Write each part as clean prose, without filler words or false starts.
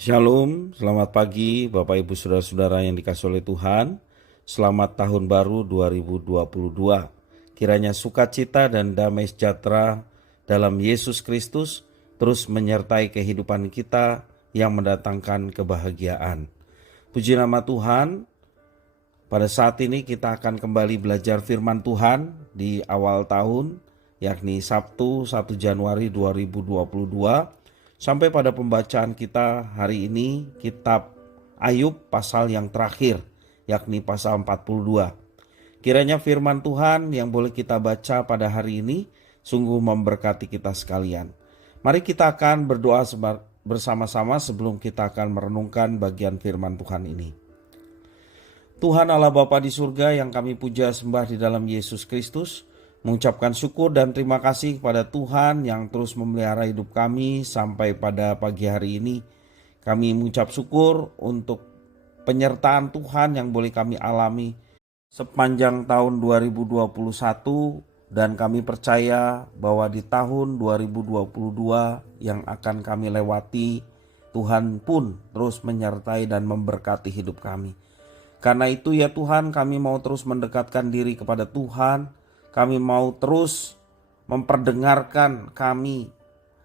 Shalom, selamat pagi Bapak Ibu Saudara-saudara yang dikasihi oleh Tuhan. Selamat tahun baru 2022. Kiranya sukacita dan damai sejahtera dalam Yesus Kristus terus menyertai kehidupan kita yang mendatangkan kebahagiaan. Puji nama Tuhan, pada saat ini kita akan kembali belajar firman Tuhan di awal tahun, yakni Sabtu 1 Januari 2022. Sampai pada pembacaan kita hari ini, kitab Ayub pasal yang terakhir, yakni pasal 42. Kiranya firman Tuhan yang boleh kita baca pada hari ini sungguh memberkati kita sekalian. Mari kita akan berdoa bersama-sama sebelum kita akan merenungkan bagian firman Tuhan ini. Tuhan Allah Bapa di surga yang kami puja sembah di dalam Yesus Kristus, mengucapkan syukur dan terima kasih kepada Tuhan yang terus memelihara hidup kami sampai pada pagi hari ini. Kami mengucap syukur untuk penyertaan Tuhan yang boleh kami alami sepanjang tahun 2021, dan kami percaya bahwa di tahun 2022 yang akan kami lewati, Tuhan pun terus menyertai dan memberkati hidup kami. Karena itu ya Tuhan, kami mau terus mendekatkan diri kepada Tuhan. Kami mau terus memperdengarkan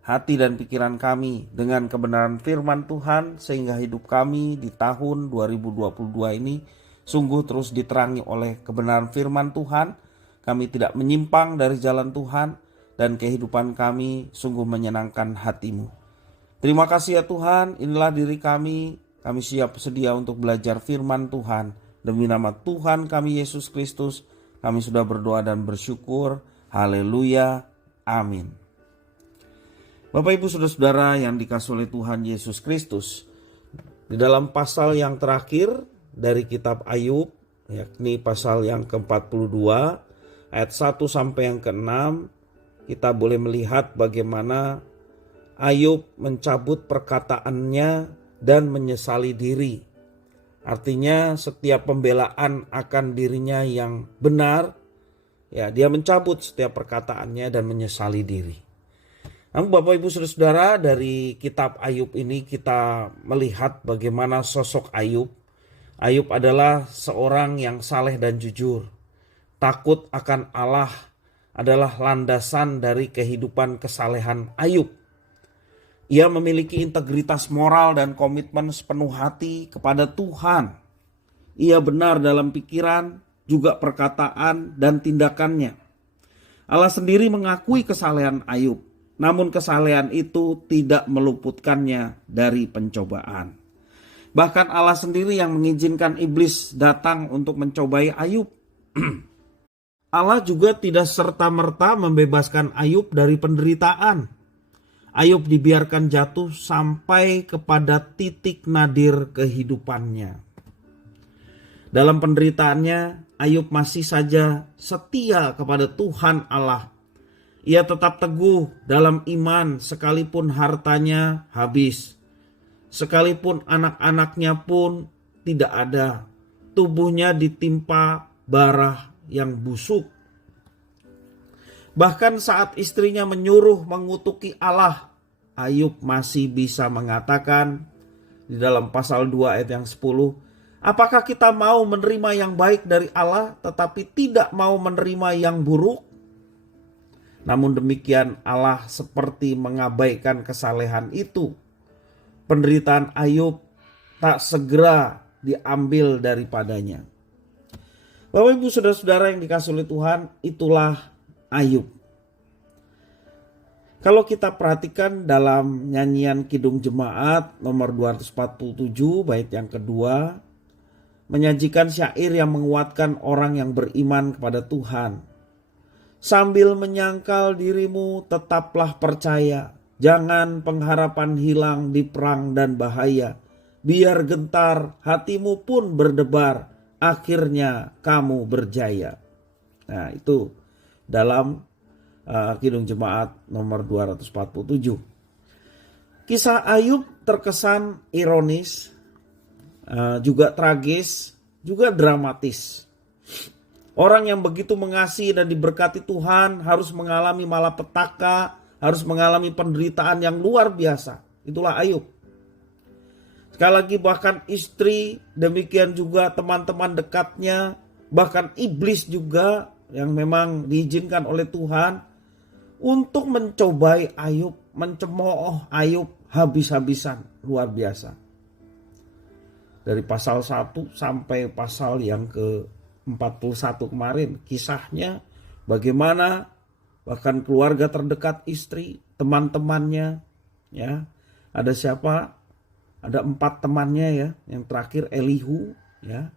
hati dan pikiran kami dengan kebenaran firman Tuhan, sehingga hidup kami di tahun 2022 ini sungguh terus diterangi oleh kebenaran firman Tuhan. Kami tidak menyimpang dari jalan Tuhan dan kehidupan kami sungguh menyenangkan hati-Mu. Terima kasih ya Tuhan, inilah diri kami siap sedia untuk belajar firman Tuhan. Demi nama Tuhan kami Yesus Kristus, kami sudah berdoa dan bersyukur. Haleluya. Amin. Bapak Ibu Saudara-saudara yang dikasihi oleh Tuhan Yesus Kristus, di dalam pasal yang terakhir dari kitab Ayub, yakni pasal yang ke-42 ayat 1 sampai yang ke-6, kita boleh melihat bagaimana Ayub mencabut perkataannya dan menyesali diri. Artinya setiap pembelaan akan dirinya yang benar, ya dia mencabut setiap perkataannya dan menyesali diri. Namun Bapak Ibu Saudara, dari kitab Ayub ini kita melihat bagaimana sosok Ayub. Ayub adalah seorang yang saleh dan jujur. Takut akan Allah adalah landasan dari kehidupan kesalehan Ayub. Ia memiliki integritas moral dan komitmen sepenuh hati kepada Tuhan. Ia benar dalam pikiran, juga perkataan dan tindakannya. Allah sendiri mengakui kesalehan Ayub, namun kesalehan itu tidak meluputkannya dari pencobaan. Bahkan Allah sendiri yang mengizinkan iblis datang untuk mencobai Ayub. Allah juga tidak serta-merta membebaskan Ayub dari penderitaan. Ayub dibiarkan jatuh sampai kepada titik nadir kehidupannya. Dalam penderitaannya, Ayub masih saja setia kepada Tuhan Allah. Ia tetap teguh dalam iman sekalipun hartanya habis. Sekalipun anak-anaknya pun tidak ada. Tubuhnya ditimpa bara yang busuk. Bahkan saat istrinya menyuruh mengutuki Allah, Ayub masih bisa mengatakan di dalam pasal 2 ayat yang 10, apakah kita mau menerima yang baik dari Allah tetapi tidak mau menerima yang buruk? Namun demikian Allah seperti mengabaikan kesalehan itu. Penderitaan Ayub tak segera diambil daripadanya. Bapak Ibu Saudara-saudara yang dikasihi oleh Tuhan, itulah Ayub. Kalau kita perhatikan dalam nyanyian Kidung Jemaat nomor 247 bait yang kedua, menyajikan syair yang menguatkan orang yang beriman kepada Tuhan. Sambil menyangkal dirimu tetaplah percaya, jangan pengharapan hilang di perang dan bahaya. Biar gentar hatimu pun berdebar, akhirnya kamu berjaya. Nah itu dalam Kidung Jemaat nomor 247. Kisah Ayub terkesan ironis, juga tragis, juga dramatis. Orang yang begitu mengasihi dan diberkati Tuhan harus mengalami malapetaka, harus mengalami penderitaan yang luar biasa. Itulah Ayub. Sekali lagi, bahkan istri, demikian juga teman-teman dekatnya, bahkan iblis juga yang memang diizinkan oleh Tuhan untuk mencobai Ayub, mencemooh Ayub habis-habisan, luar biasa. Dari pasal 1 sampai pasal yang ke-41 kemarin, kisahnya bagaimana bahkan keluarga terdekat istri, teman-temannya, ya. Ada siapa? Ada 4 temannya, ya. Yang terakhir Elihu, ya.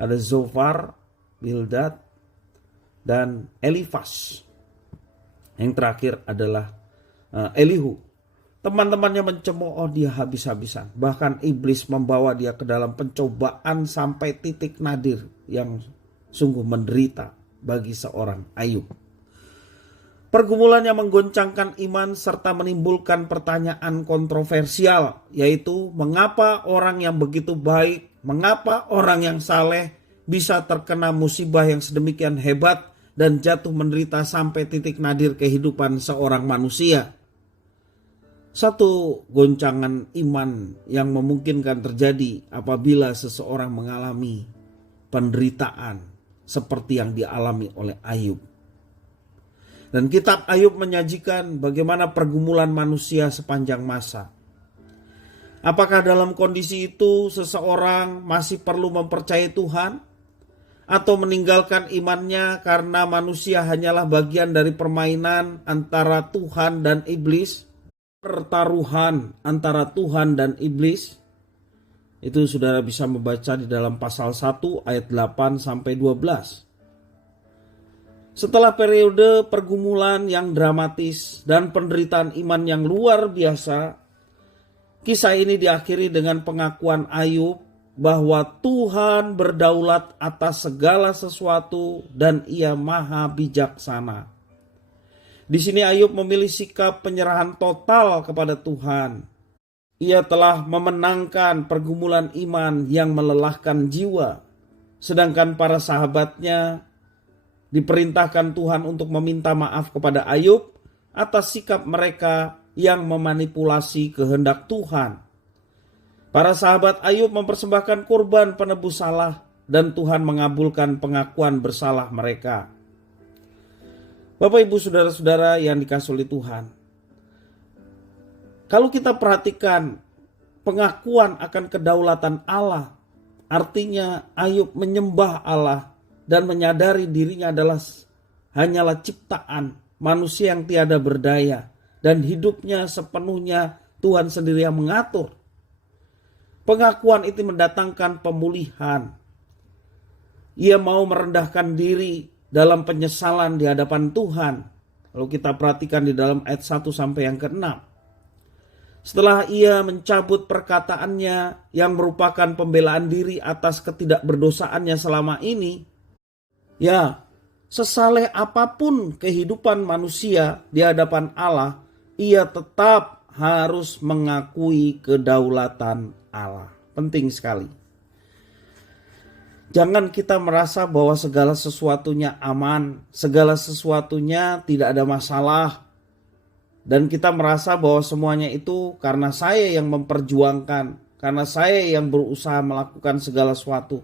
Ada Zofar, Bildad, dan Elifas. Yang terakhir adalah Elihu. Teman-temannya mencemooh dia habis-habisan. Bahkan iblis membawa dia ke dalam pencobaan sampai titik nadir yang sungguh menderita bagi seorang Ayub. Pergumulan yang menggoncangkan iman serta menimbulkan pertanyaan kontroversial, yaitu mengapa orang yang begitu baik, mengapa orang yang saleh bisa terkena musibah yang sedemikian hebat dan jatuh menderita sampai titik nadir kehidupan seorang manusia. Satu goncangan iman yang memungkinkan terjadi apabila seseorang mengalami penderitaan seperti yang dialami oleh Ayub. Dan kitab Ayub menyajikan bagaimana pergumulan manusia sepanjang masa. Apakah dalam kondisi itu seseorang masih perlu mempercayai Tuhan? Atau meninggalkan imannya karena manusia hanyalah bagian dari permainan antara Tuhan dan iblis? Pertaruhan antara Tuhan dan iblis. Itu saudara bisa membaca di dalam pasal 1 ayat 8 sampai 12. Setelah periode pergumulan yang dramatis dan penderitaan iman yang luar biasa, kisah ini diakhiri dengan pengakuan Ayub bahwa Tuhan berdaulat atas segala sesuatu dan Ia maha bijaksana. Di sini Ayub memilih sikap penyerahan total kepada Tuhan. Ia telah memenangkan pergumulan iman yang melelahkan jiwa, sedangkan para sahabatnya diperintahkan Tuhan untuk meminta maaf kepada Ayub atas sikap mereka yang memanipulasi kehendak Tuhan. Para sahabat Ayub mempersembahkan kurban penebus salah dan Tuhan mengabulkan pengakuan bersalah mereka. Bapak, Ibu, saudara-saudara yang dikasihi oleh Tuhan, kalau kita perhatikan pengakuan akan kedaulatan Allah, artinya Ayub menyembah Allah dan menyadari dirinya hanyalah ciptaan manusia yang tiada berdaya dan hidupnya sepenuhnya Tuhan sendiri yang mengatur. Pengakuan itu mendatangkan pemulihan. Ia mau merendahkan diri dalam penyesalan di hadapan Tuhan. Kalau kita perhatikan di dalam ayat 1 sampai yang ke-6. Setelah ia mencabut perkataannya yang merupakan pembelaan diri atas ketidakberdosaannya selama ini, ya, sesaleh apapun kehidupan manusia di hadapan Allah, ia tetap harus mengakui kedaulatan Allah. Penting sekali. Jangan kita merasa bahwa segala sesuatunya aman, segala sesuatunya tidak ada masalah. Dan kita merasa bahwa semuanya itu karena saya yang memperjuangkan, karena saya yang berusaha melakukan segala sesuatu.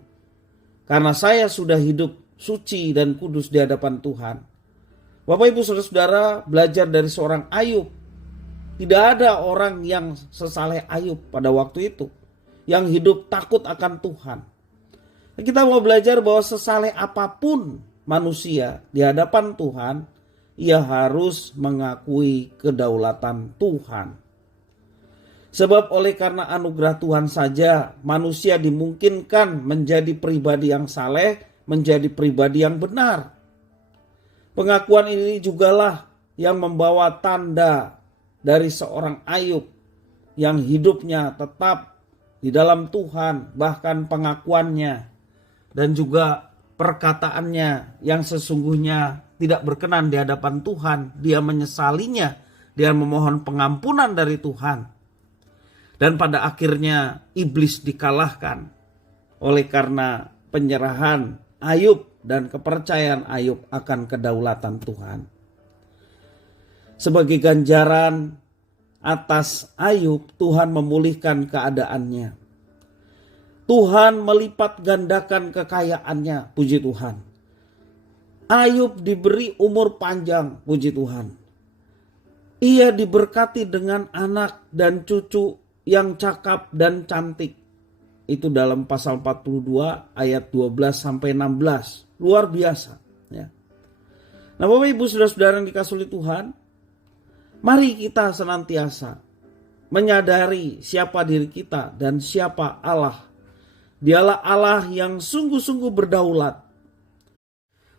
Karena saya sudah hidup suci dan kudus di hadapan Tuhan. Bapak, Ibu, saudara-saudara, belajar dari seorang Ayub. Tidak ada orang yang sesaleh Ayub pada waktu itu, yang hidup takut akan Tuhan. Kita mau belajar bahwa sesaleh apapun manusia di hadapan Tuhan, ia harus mengakui kedaulatan Tuhan. Sebab oleh karena anugerah Tuhan saja, manusia dimungkinkan menjadi pribadi yang saleh, menjadi pribadi yang benar. Pengakuan ini jugalah yang membawa tanda dari seorang Ayub yang hidupnya tetap di dalam Tuhan, bahkan pengakuannya dan juga perkataannya yang sesungguhnya tidak berkenan di hadapan Tuhan. Dia menyesalinya, dia memohon pengampunan dari Tuhan. Dan pada akhirnya iblis dikalahkan oleh karena penyerahan Ayub dan kepercayaan Ayub akan kedaulatan Tuhan. Sebagai ganjaran, atas Ayub, Tuhan memulihkan keadaannya. Tuhan melipat gandakan kekayaannya, puji Tuhan. Ayub diberi umur panjang, puji Tuhan. Ia diberkati dengan anak dan cucu yang cakap dan cantik. Itu dalam pasal 42 ayat 12 sampai 16. Luar biasa. Ya. Nah Bapak Ibu Saudara-saudara yang dikasihi oleh Tuhan, mari kita senantiasa menyadari siapa diri kita dan siapa Allah. Dialah Allah yang sungguh-sungguh berdaulat.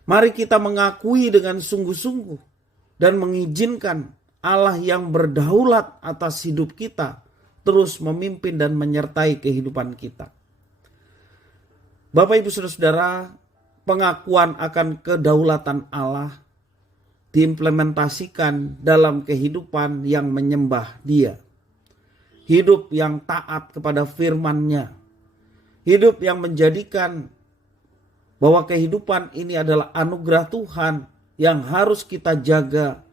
Mari kita mengakui dengan sungguh-sungguh dan mengizinkan Allah yang berdaulat atas hidup kita terus memimpin dan menyertai kehidupan kita. Bapak Ibu Saudara-saudara, pengakuan akan kedaulatan Allah diimplementasikan dalam kehidupan yang menyembah Dia. Hidup yang taat kepada firman-Nya. Hidup yang menjadikan bahwa kehidupan ini adalah anugerah Tuhan yang harus kita jaga,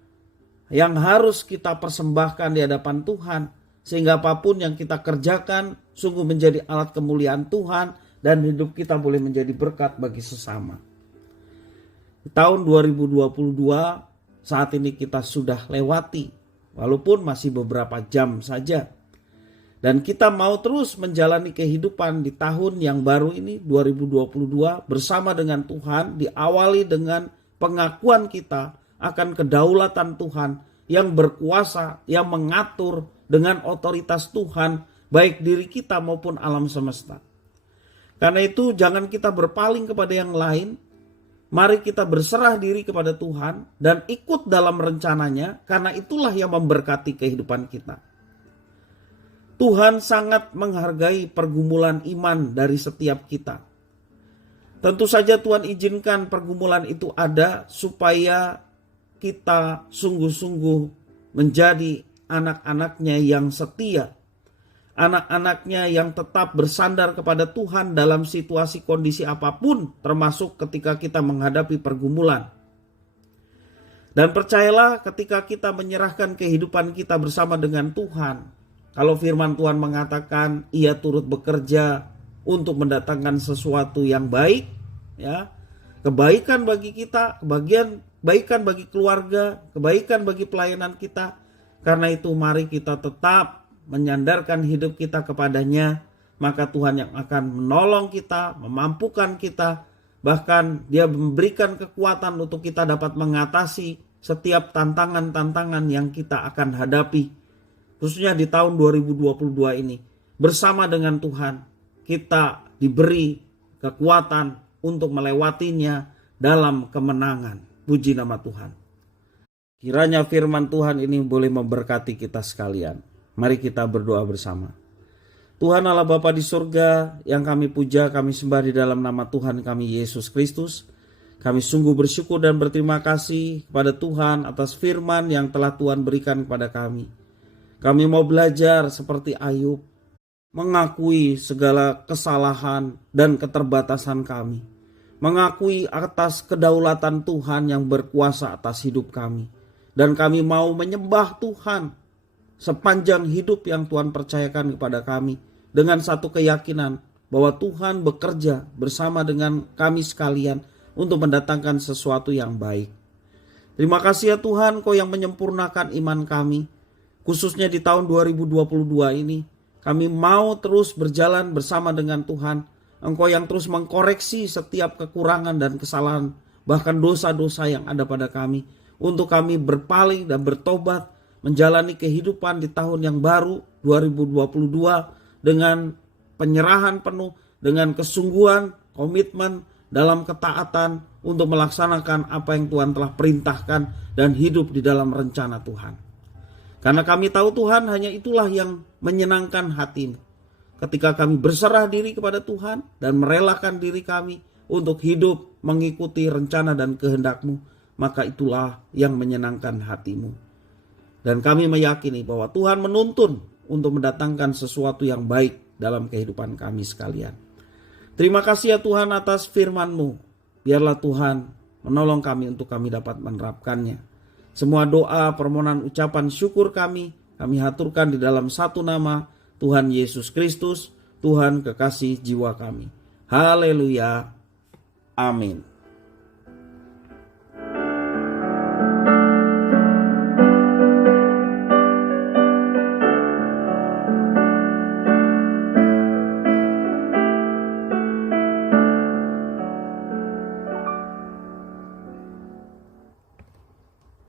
yang harus kita persembahkan di hadapan Tuhan. Sehingga apapun yang kita kerjakan sungguh menjadi alat kemuliaan Tuhan dan hidup kita boleh menjadi berkat bagi sesama. Di tahun 2022 saat ini kita sudah lewati, walaupun masih beberapa jam saja. Dan kita mau terus menjalani kehidupan di tahun yang baru ini 2022 bersama dengan Tuhan, diawali dengan pengakuan kita akan kedaulatan Tuhan yang berkuasa, yang mengatur dengan otoritas Tuhan baik diri kita maupun alam semesta. Karena itu jangan kita berpaling kepada yang lain. Mari kita berserah diri kepada Tuhan dan ikut dalam rencananya, karena itulah yang memberkati kehidupan kita. Tuhan sangat menghargai pergumulan iman dari setiap kita. Tentu saja Tuhan izinkan pergumulan itu ada supaya kita sungguh-sungguh menjadi anak-anaknya yang setia. Anak-anaknya yang tetap bersandar kepada Tuhan dalam situasi kondisi apapun, termasuk ketika kita menghadapi pergumulan. Dan percayalah ketika kita menyerahkan kehidupan kita bersama dengan Tuhan, kalau firman Tuhan mengatakan Ia turut bekerja untuk mendatangkan sesuatu yang baik, ya, kebaikan bagi kita, kebaikan bagi keluarga, kebaikan bagi pelayanan kita. Karena itu mari kita tetap menyandarkan hidup kita kepadanya, maka Tuhan yang akan menolong kita, memampukan kita, bahkan Dia memberikan kekuatan untuk kita dapat mengatasi setiap tantangan-tantangan yang kita akan hadapi. Khususnya di tahun 2022 ini, bersama dengan Tuhan, kita diberi kekuatan untuk melewatinya dalam kemenangan. Puji nama Tuhan. Kiranya firman Tuhan ini boleh memberkati kita sekalian. Mari kita berdoa bersama. Tuhan Allah Bapa di surga, yang kami puja, kami sembah di dalam nama Tuhan kami Yesus Kristus. Kami sungguh bersyukur dan berterima kasih kepada Tuhan atas firman yang telah Tuhan berikan kepada kami. Kami mau belajar seperti Ayub, mengakui segala kesalahan dan keterbatasan kami. Mengakui atas kedaulatan Tuhan yang berkuasa atas hidup kami. Dan kami mau menyembah Tuhan sepanjang hidup yang Tuhan percayakan kepada kami. Dengan satu keyakinan bahwa Tuhan bekerja bersama dengan kami sekalian untuk mendatangkan sesuatu yang baik. Terima kasih ya Tuhan, Kau yang menyempurnakan iman kami. Khususnya di tahun 2022 ini, kami mau terus berjalan bersama dengan Tuhan. Engkau yang terus mengkoreksi setiap kekurangan dan kesalahan, bahkan dosa-dosa yang ada pada kami. Untuk kami berpaling dan bertobat, menjalani kehidupan di tahun yang baru 2022 dengan penyerahan penuh, dengan kesungguhan, komitmen dalam ketaatan untuk melaksanakan apa yang Tuhan telah perintahkan dan hidup di dalam rencana Tuhan. Karena kami tahu Tuhan hanya itulah yang menyenangkan hati-Mu. Ketika kami berserah diri kepada Tuhan dan merelakan diri kami untuk hidup mengikuti rencana dan kehendak-Mu, maka itulah yang menyenangkan hati-Mu. Dan kami meyakini bahwa Tuhan menuntun untuk mendatangkan sesuatu yang baik dalam kehidupan kami sekalian. Terima kasih ya Tuhan atas firman-Mu. Biarlah Tuhan menolong kami untuk kami dapat menerapkannya. Semua doa, permohonan, ucapan syukur kami kami haturkan di dalam satu nama, Tuhan Yesus Kristus, Tuhan kekasih jiwa kami. Haleluya. Amin.